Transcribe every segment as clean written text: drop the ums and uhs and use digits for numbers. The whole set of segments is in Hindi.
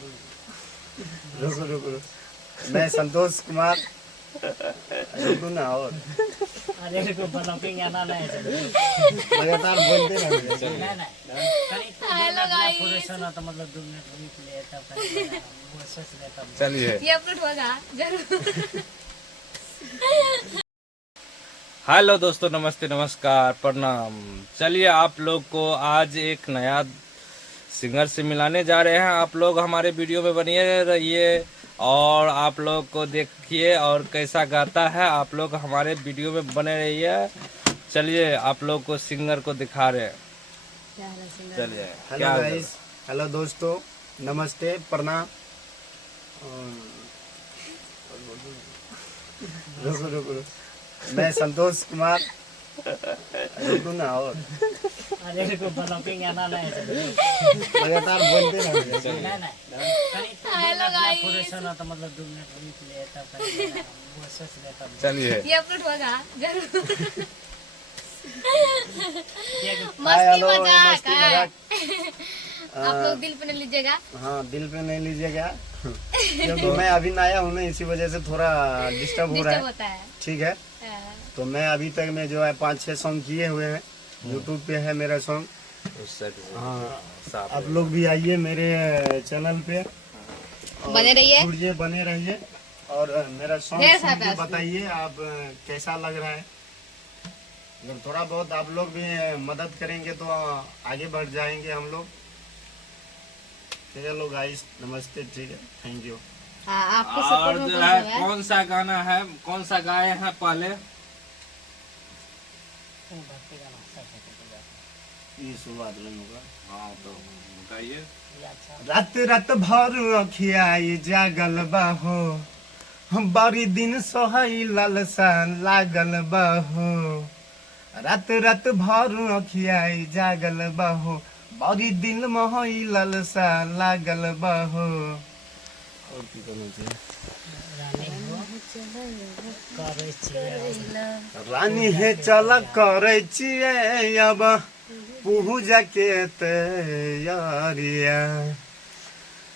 रुको रुको रुको। मैं संतोष कुमार रुको ना और अरे को ब्लॉगिंग आना नहीं है लगातार बोलते रहिए। नहीं कहीं हेलो गाइस पूरे सुना तो मतलब 2 मिनट रुक ले तब वो सोच लेता हूं। चलिए ये अपलोड होगा जरूर। हेलो दोस्तों, नमस्ते, नमस्कार, प्रणाम। चलिए आप लोग को आज एक नया सिंगर से मिलाने जा रहे हैं। आप लोग हमारे वीडियो में बनिए रहिए और आप लोग को देखिए और कैसा गाता है। आप लोग हमारे वीडियो में बने रहिए। चलिए आप लोग को सिंगर को दिखा रहे हैं। चलिए हेलो गाइस, हेलो दोस्तों, नमस्ते, प्रणाम। रुको रुको रुको। मैं संतोष कुमार रुको ना और अरे को ब्लॉगिंग आना नहीं है लगातार बोलते रहिए। नहीं कहीं हेलो गाइस पूरे सुना तो मतलब 2 मिनट रुक ले तब वो सोच लेता हूं। चलिए ये अपलोड होगा जरूर। हेलो, मस्ती मजाक मस्ती है। मजाक। आप लोग दिल पे नहीं लीजिएगा। हाँ, दिल पे नहीं लीजिएगा क्योंकि मैं अभी नया हूँ ना, इसी वजह से थोड़ा डिस्टर्ब हो रहा है। होता है। ठीक है, तो मैं अभी तक में जो है 5-6 सॉन्ग किए हुए हैं। यूट्यूब पे है मेरा सॉन्ग। हाँ, आप लोग भी आइए मेरे चैनल पे और बने रहिए। जुड़िए, बने रहिए और मेरा सॉन्ग ढेर सुन सारा के उसमें। बताइए आप कैसा लग रहा है। अगर थोड़ा बहुत आप लोग भी मदद करेंगे तो आगे बढ़ जाएंगे हम लोग। चलो गाइस, नमस्ते। ठीक है, थैंक यू। हाँ, आपको और सपोर्ट जो है कौन सा गाना है, कौन सा गाए हैं पहले? ये शुरुआत नहीं होगा। हाँ तो गाइए। रात रात भर अखियाई जागल बाहो, बड़ी दिन सोहई लालसा लागल बाहो। रात रात भर अखियाई जागल बाहो, बड़ी दिन मोहई लालसा लागल बाहो। और की करना चाहिए? रानी हे चल करे छिए अब पूजा के तैयारिया।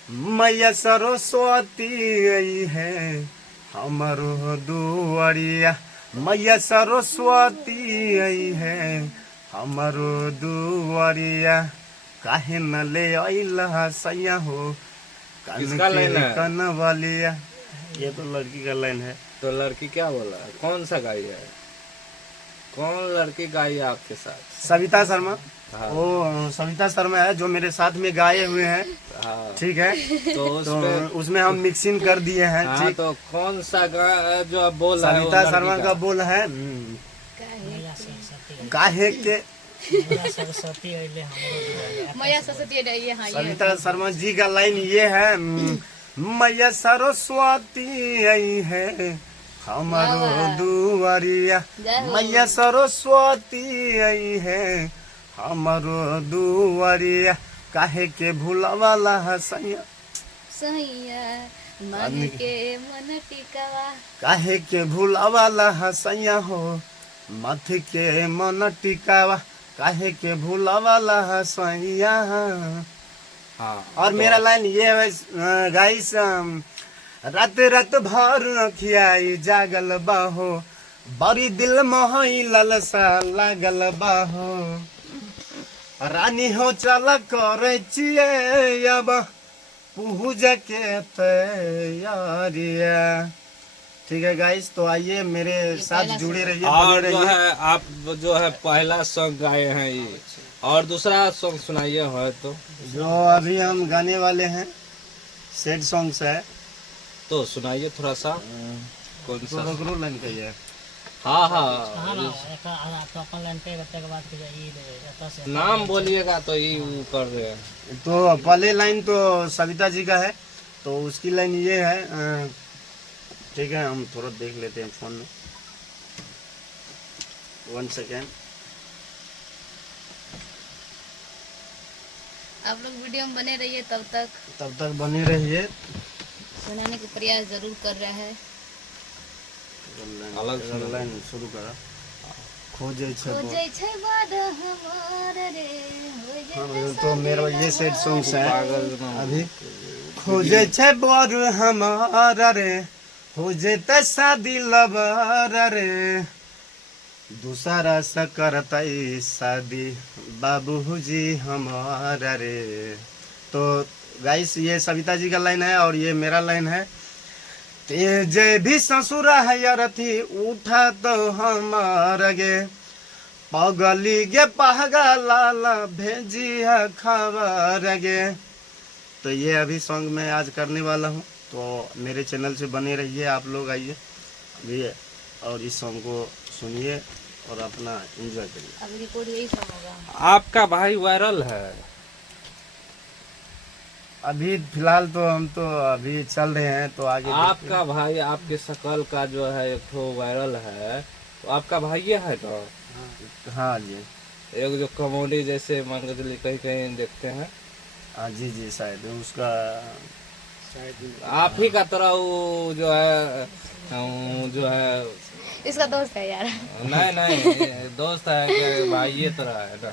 मैया सरस्वती आई है हमारो दुआरिया। मैया सरस्वती आई है हमारो दुआरिया। काहे न ले अइला सैया हो कान किसका लाइन है? कन वालिया। ये तो लड़की का लाइन है। तो लड़की क्या बोला? कौन सा गाई है? कौन लड़की गाई है आपके साथ? सविता शर्मा। हाँ। वो सविता शर्मा है जो मेरे साथ में गाए हुए हैं। हाँ। ठीक है, तो तो उसमें हम मिक्सिंग कर दिए हैं। हाँ, ठीक, तो कौन सा जो आप बोल रहे हैं वो सविता लड़की शर्मा का बोल है काहे के सरस्वती अइले हमरो मैया सरस्वती रही है। हाँ, ये सविता शर्मा जी का लाइन ये है, मैया सरस्वती आई है हमारो दुआरिया। मैया सरस्वती आई है हमारो दुआरिया। काहे के भूलवाला हसैया सैया मन के मन टिकावा। काहे के भूलवाला हसैया हो मथ के मन टिकावा। काहे के भूलवाला हसैया। हाँ। और मेरा लाइन ये है गाइस, रात रात भर अखियाई जागल बाहो, बड़ी दिल मोहई लालसा लागल बाहो। रानी हो चल करे छिए अब पूजा के तैयारिया। ठीक है गाइस, तो आइए मेरे साथ जुड़े रहिए, और बने जो रहिए। है आप जो है पहला सॉन्ग गाए हैं ये, और दूसरा सॉन्ग सुनाइए है तो। जो अभी हम गाने वाले हैं सैड सॉन्ग्स है, तो सुनाइए थोड़ा सा। कौन तो सा? रोकरो लाइन कहिए। हाँ हाँ हाँ, ना एक तो अपन लाइन पे करते के बाद के ये एता से नाम बोलिएगा तो ये वो कर रहे हैं। तो पहले लाइन तो सविता जी का है, तो उसकी लाइन ये है। ठीक है, हम थोड़ा देख लेते हैं फोन में। 1 सेकेंड। आप लोग वीडियो में बने रहिए, तब तक बने रहिए। सुनाने का प्रयास जरूर कर रहा है। अलग अगर लाइन शुरू करा। खोजे छे वो। खोजै छै बाध हमार रे, हो हाँ, जेतै तो मेरा ये सैड सॉन्ग्स है पागल ना। अभी। हो जैसे बर हमारा रे, हो जेते शादी लबर रे, दूसरा से करतई शादी बाबूजी हमारा रे। तो गाइस ये सविता जी का लाइन है और ये मेरा लाइन है। तेजे भी ससुरा है यारथी उठा तो हमार गे, पगली गे पहगा लाला भेजी है खबर गे। तो ये अभी सॉन्ग मैं आज करने वाला हूँ, तो मेरे चैनल से बने रहिए आप लोग, आइए अभी और इस सॉन्ग को सुनिए और अपना एंजॉय करिए। अभी रिकॉर्ड यही सब होगा। आपका भाई वायरल है। अभी फिलहाल तो हम तो अभी चल रहे हैं, तो आगे आपका भाई आपके शकल का जो है एक ठो वायरल है, तो आपका भाई ये है तो हाँ जी, एक जो कॉमेडी जैसे मान के चलिए कहीं कहीं देखते हैं, हाँ जी जी, शायद उसका आप ही का तरह वो जो है इसका दोस्त है यार। नहीं नहीं दोस्त है कि भाई ये तरह है ना।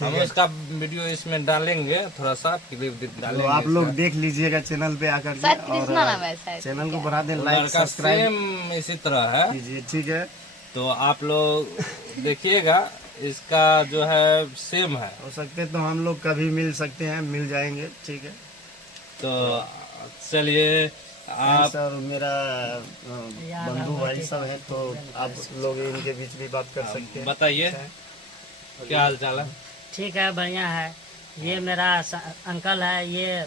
हम उसका वीडियो इसमें डालेंगे, थोड़ा सा क्लिप तो डालेंगे। आप लोग देख लीजिएगा चैनल पे आकर के, शायद कृष्णा नाम है और शायद। चैनल को बढ़ा दें, लाइक लड़का सब्सक्राइब सेम इसी तरह है, कीजिए, ठीक है। तो आप लोग देखिएगा, इसका जो है सेम है। हो सकते तो हम लोग कभी मिल सकते हैं, मिल जाएंगे, ठीक है। तो चलिए आप और मेरा बंधु भाई सब है, तो आप लोग इनके बीच भी बात कर सकते हैं। बताइए क्या हाल चाल है। ठीक है, बढ़िया है। ये मेरा अंकल है, ये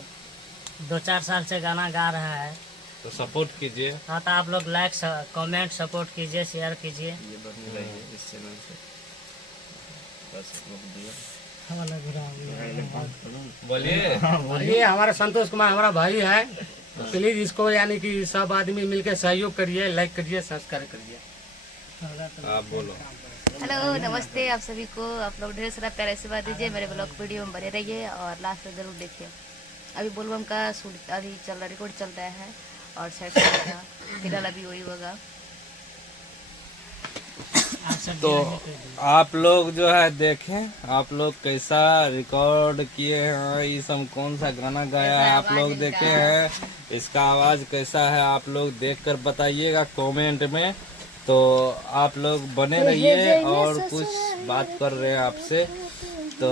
2-4 साल से गाना गा रहा है। तो सपोर्ट कीजिए। हाँ, तो आप लोग लाइक कमेंट सपोर्ट कीजिए, शेयर कीजिए। ये बने रहिए इस चैनल से, बस बोलिए। ये हमारा संतोष कुमार हमारा भाई है, प्लीज इसको यानी कि सब आदमी मिलकर सहयोग करिए, लाइक करिए, सब्सक्राइब करिए। आप बोलो। हेलो, नमस्ते आप सभी को। आप लोग ढेर सारा प्यार आशीर्वाद दीजिए, मेरे ब्लॉग वीडियो में बने रहिए और लास्ट तक जरूर देखिए। अभी बोलबम का शूट अभी चल रहा, रिकॉर्ड चल रहा है और सेट चलेगा, फिलहाल अभी वही होगा। तो आप लोग जो है देखें, आप लोग कैसा रिकॉर्ड किए हैं, ये सब कौन सा गाना गाया है, आप लोग देखे हैं, इसका आवाज कैसा है, आप लोग देखकर बताइएगा कमेंट में। तो आप लोग बने रहिए और कुछ बात कर रहे हैं आपसे। तो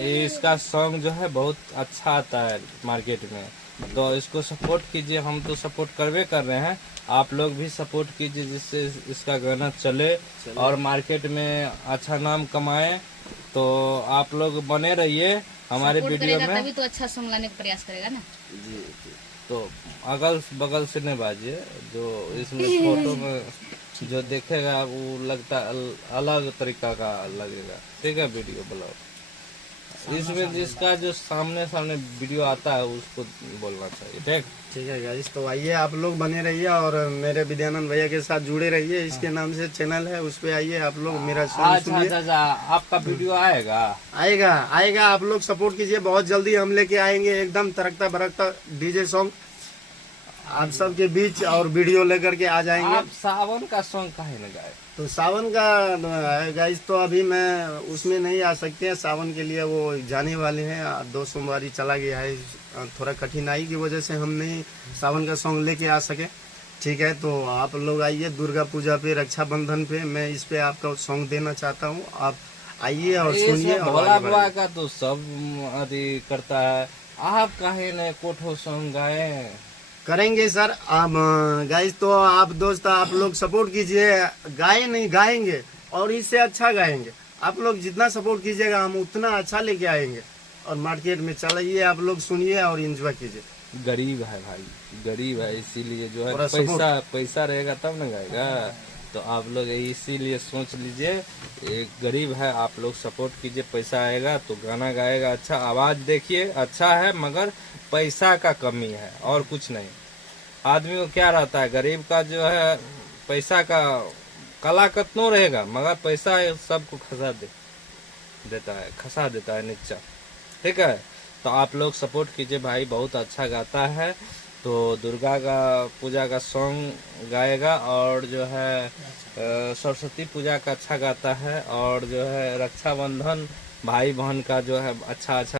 इसका सॉन्ग जो है बहुत अच्छा आता है मार्केट में, तो इसको सपोर्ट कीजिए। हम तो सपोर्ट करवे कर रहे हैं, आप लोग भी सपोर्ट कीजिए जिससे इसका गाना चले और मार्केट में अच्छा नाम कमाए। तो आप लोग बने रहिए हमारे सपोर्ट वीडियो करेगा में। तभी तो अच्छा सॉन्ग लाने का प्रयास करेगा ना। जी। तो अगल बगल से नहीं बाजिए, जो इसमें फोटो में जो देखेगा वो लगता अलग तरीका का लगेगा, ठीक है। वीडियो ब्लॉग इसमें जिसका जो सामने सामने वीडियो आता है उसको बोलना चाहिए, ठीक है गाइस, तो आइए आप लोग बने रहिए और मेरे विद्यानंद भैया के साथ जुड़े रहिए। इसके नाम से चैनल है, उस पे आइए आप लोग, मेरा सॉन्ग अच्छा सुनिए। अच्छा अच्छा, आपका वीडियो आएगा। आएगा आएगा, आप लोग सपोर्ट कीजिए, बहुत जल्दी हम लेके आएंगे एकदम तड़कता भड़कता डीजे सॉन्ग आप सबके बीच, और वीडियो लेकर के आ जाएंगे। आप सावन का सॉन्ग काहे न गाए। तो सावन का है गाइस, तो अभी मैं उसमें नहीं आ सकते हैं, सावन के लिए वो जाने वाले हैं, 2 सोमवारी चला गया है, थोड़ा कठिनाई की वजह से हम नहीं सावन का सॉन्ग लेके आ सके, ठीक है। तो आप लोग आइए दुर्गा पूजा पे, रक्षाबंधन पे मैं इस पे आपका सॉन्ग देना चाहता हूँ, आप आइए और सुनिए। और भोला आगे बाबा बढ़िए। का तो सब अति करता है, आप काहे न कोठो सॉन्ग गाए। करेंगे सर, आप गाइस, तो आप दोस्त आप लोग सपोर्ट कीजिए, गाए नहीं गाएंगे और इससे अच्छा गाएंगे। आप लोग जितना सपोर्ट कीजिएगा हम उतना अच्छा लेके आएंगे और मार्केट में चलाइए, आप लोग सुनिए और एंजॉय कीजिए। गरीब है भाई, गरीब है, इसीलिए जो है थोड़ा support। पैसा रहेगा तब न गाएगा। तो आप लोग इसीलिए सोच लीजिए, एक गरीब है, आप लोग सपोर्ट कीजिए, पैसा आएगा तो गाना गाएगा अच्छा। आवाज देखिए अच्छा है, मगर पैसा का कमी है और कुछ नहीं। आदमी को क्या रहता है, गरीब का जो है पैसा का कला कतनो रहेगा, मगर पैसा सबको खसा देता है नीचा, ठीक है। तो आप लोग सपोर्ट कीजिए, भाई बहुत अच्छा गाता है। तो दुर्गा का पूजा का सॉन्ग गाएगा और जो है सरस्वती पूजा का अच्छा गाता है, और जो है रक्षाबंधन भाई बहन का जो है अच्छा अच्छा